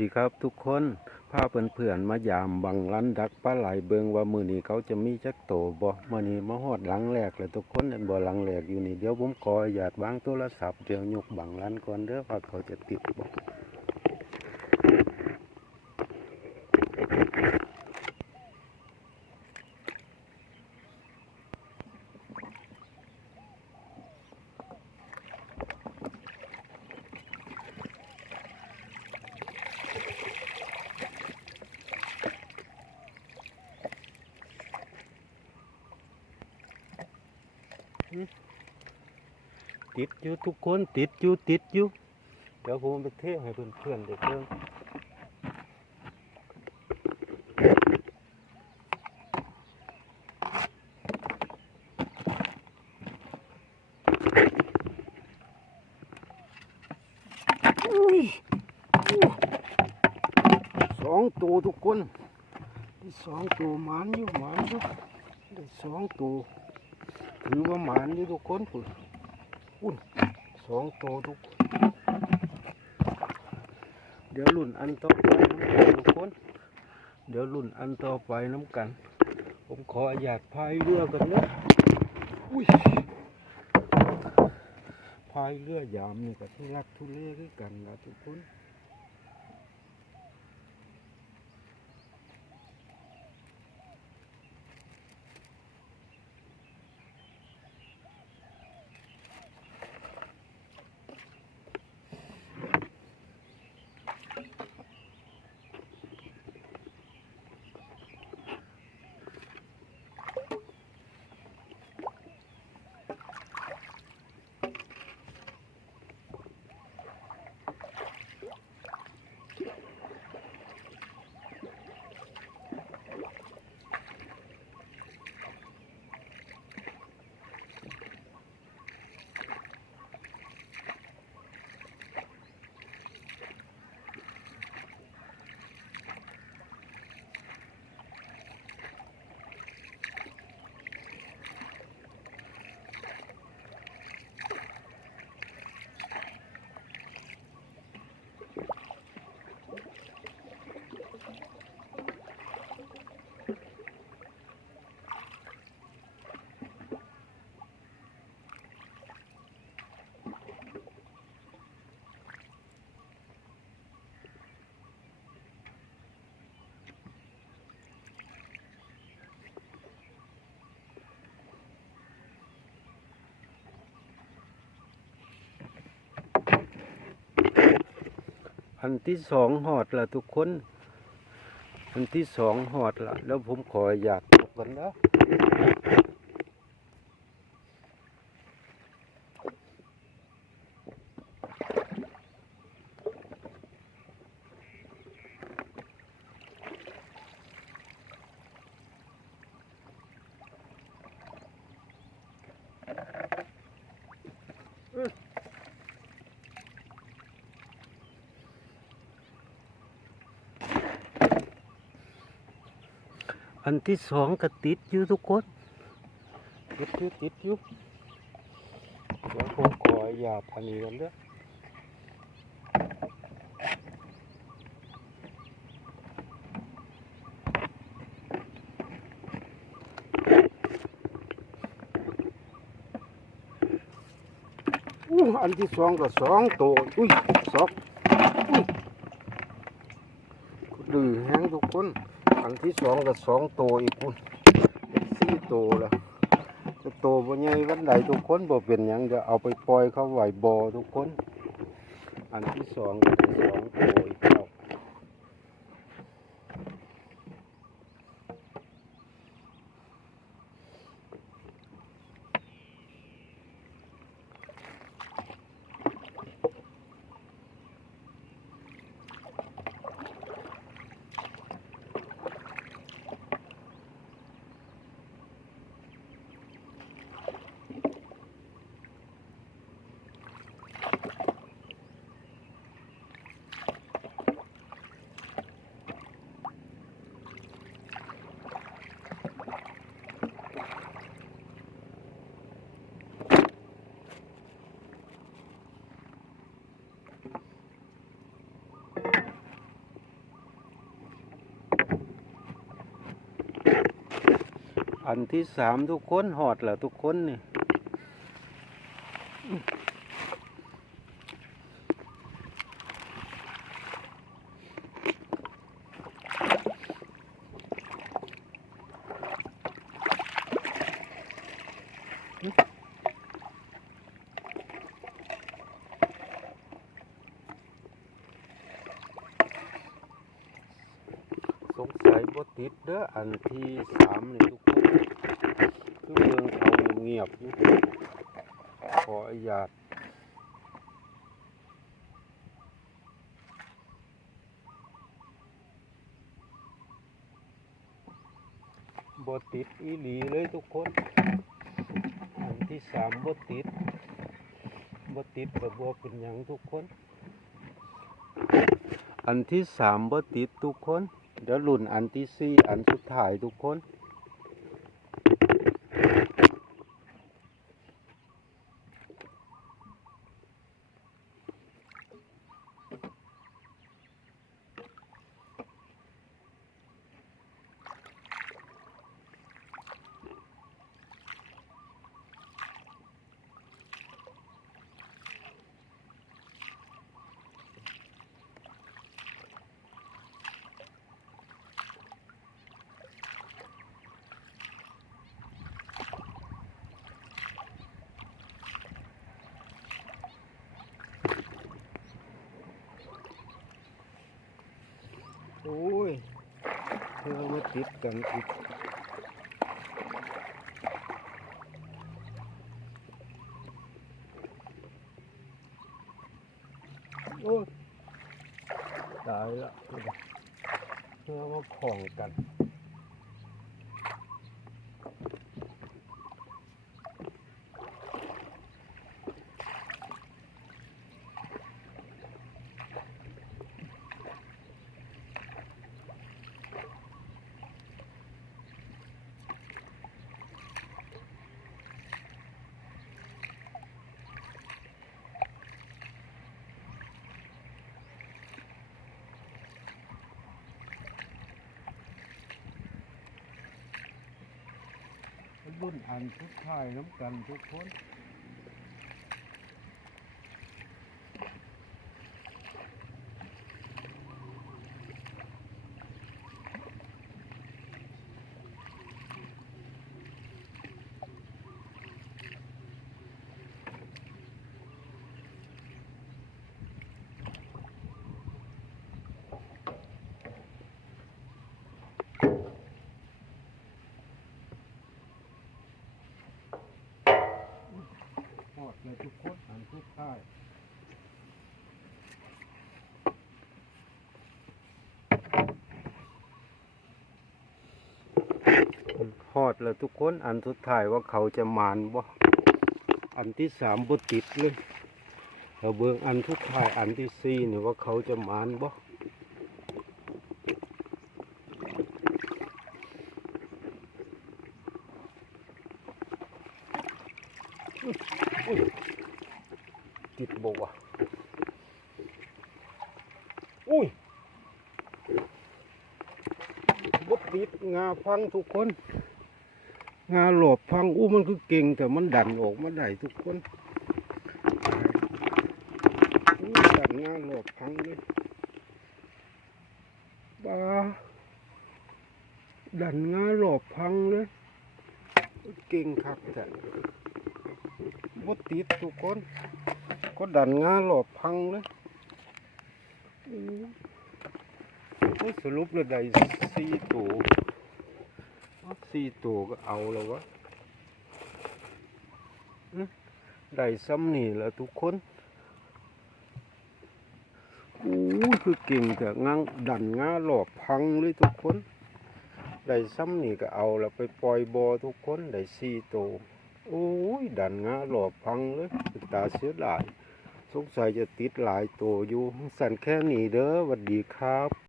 ดีครับทุกคนพาเพื่อนๆมายามบังลันดักปลาไหลเบิงว่ามือนี้เขาจะมีจักโตบ่มือนี้มาหอดหลังแหลกเลยทุกคนเนี่ยบ่หลังแหลกอยู่นี่เดี๋ยวผมขออนุญาตวางโทรศัพท์เดี๋ยวยกบังลันก่อนเด้อว่าเขาจะติดบ่ ติดอยู่ทุกคนติดอยู่ติดอยู่เดี๋ยวผมไปเทให้เพื่อนๆเด็กเพิ่งอุ้ยอู้สองตัวทุกคนสองตัวหมานอยู่หมานอยู่ได้สองตัว ถือว่าหมานอยู่ทุกคนพุ่นอุ่นสองตัวทุกคนเดี๋ยวรุ่นอันต่อไปน้ำกันทุกคน เดี๋ยวรุ่นอันต่อไปน้ำกัน ผมขออนุญาตพายเรือกันนะอุ้ยพายเรือยามนี่ก็ทุลักทุเลคือกันนะทุกคน อันที่สองหอดละทุกคน อันที่สองหอดละแล้วผมขออยากตกกันนะ อันที่สองก็ติดอยู่ทุกคนติดอยู่ติดอยู่เดี๋ยวผมขออยากอันนี้กันเด้ออู้อันที่สองก็สองตัวอุ้ยสองอุ้ยดื้อแห้งทุกคนอั นที่สองก็สองตัวอีกคุณสี่ตัวแล้วจะโตบ่ใหญ่วันใดทุกคนบ่เป็นหยังจะเอาไปปล่อยเขาไหวบ่อทุกคน อันที่สองก็สองตัว วันที่สามทุกคนหอดแล้วทุกคนนี่ งสัยบ่ติดเด้ออันที่สามนี่ทุกคนคือเมืองเขาเงียบขออนุญาตบ่ติดอีหลีเลยทุกคน อันที่สามบ่ติดบ่ติดก็บ่เป็นหยังทุกคน อันที่สามบ่ติดทุกคน ดี๋ยวรุ่นอันที่สี่อันสุดท้ายทุกคน อ้ยเธอมาติดกันอีกโอ้ตายละเธอมาของกัน รุ่ นอันทุกท่ายน้ำกันทุกคน ทุกคนอันทุกท้ายหอดเลยทุกคนอันสุดท้ายว่าเขาจะมานบ่อันที่สามบ่ติดเลยเราเบิ่งอันทุกท้ายอันที่สี่นี่ว่าเขาจะมานบ่ ติดบ่วะอุ้ยบ่ติดงาพังทุกคน งาหลบพังอู้มันคือเก่งแต่มันดันออกมาได้ทุกคนอู้ดันงาหลบพังเลยบ้าดันงาหลบพังเลย เก่งคักแต่ บดติดทุกคน ก็ดันงาหลบพังเลยอู้โอ้ยสรุปเลยได้สี่ตัวสี่ตัวก็เอาแล้ววะได้ซ้ำนี่แล้วทุกคนอู้คือเก่งแต่งังดันงาหลอกพังเลยทุกคน ได้ซ้ำนี่ก็เอาแล้วไปปล่อยบอทุกคน ได้สี่ตัว โอ้ย ดันงาหลอบพังเลยตาเสียหลาย สงสัยจะติดหลายตัวอยู่สั่นแค่นี้เด้อสวัสดีครับ